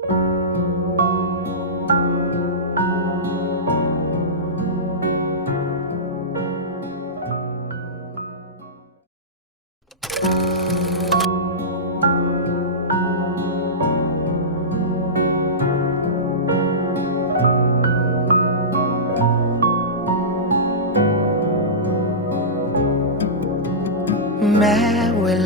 แ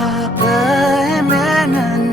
้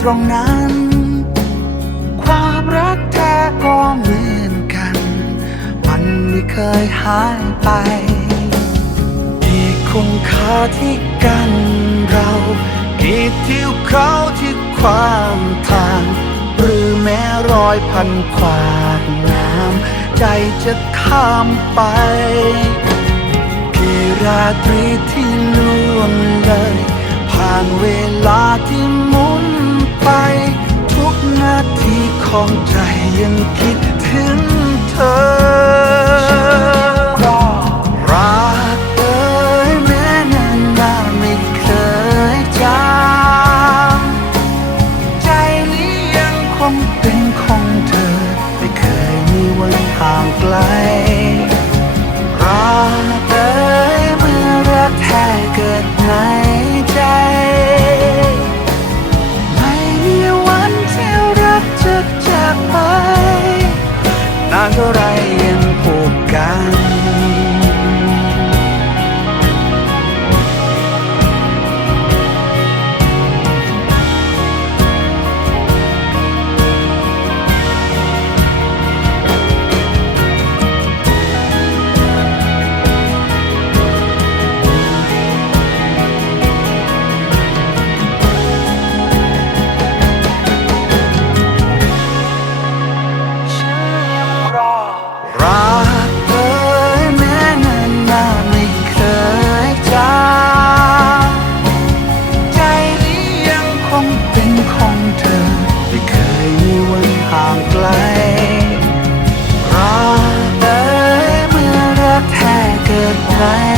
ตรงนั้น ความรักแท้ก็เหมือนกัน มันไม่เคยหายไปกี่คงคาที่กันเรากี่ทิวเขาที่ความทาง หรือแม้รอยพันขวากน้ำใจจะข้ามไปกี่ราตรีที่ล่วงเลยผ่านเว ของใจยังคิดถึงเธอรักเอ่ยแม้นานนาไม่เคยจางใจนี้ยังคงเป็นของเธอไม่เคยมีวันห่างไกลรักเอ่ยเมื่อรักแท้เกิดใน ในใ